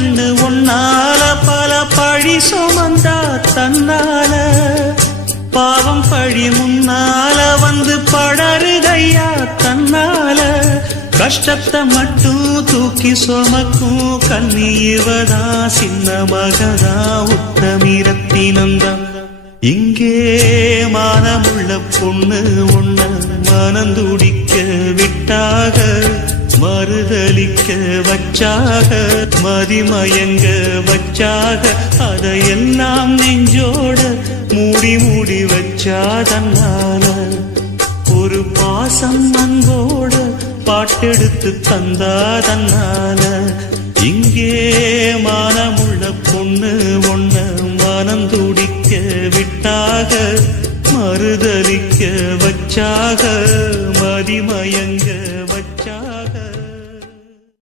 கண்டு உன்னால பல பழி சுமந்தா தன்னால பாவம் பழி முன்னால வந்து படருதையா தன்னால கஷ்டத்தை மட்டும் தூக்கி சுமக்கும் கண்ணீவதா சின்ன மகதா உத்தமிரத்தினந்தா இங்கே மானமுள்ள பொண்ணு ஒண்ண மனந்துடிக்க விட்டாக மறுதலிக்க வச்சாக மதிமயங்க வச்சாக அதையெல்லாம் நெஞ்சோட மூடி மூடி வச்சாதன்னால ஒரு பாசம் அன்போட பாட்டெடுத்து தந்தாதன்னால இங்கே மானமுள்ள பொண்ணு ஒண்ண மனந்துடிக்க விட்டாக மறுதலிக்க வச்சாக மதிமயங்க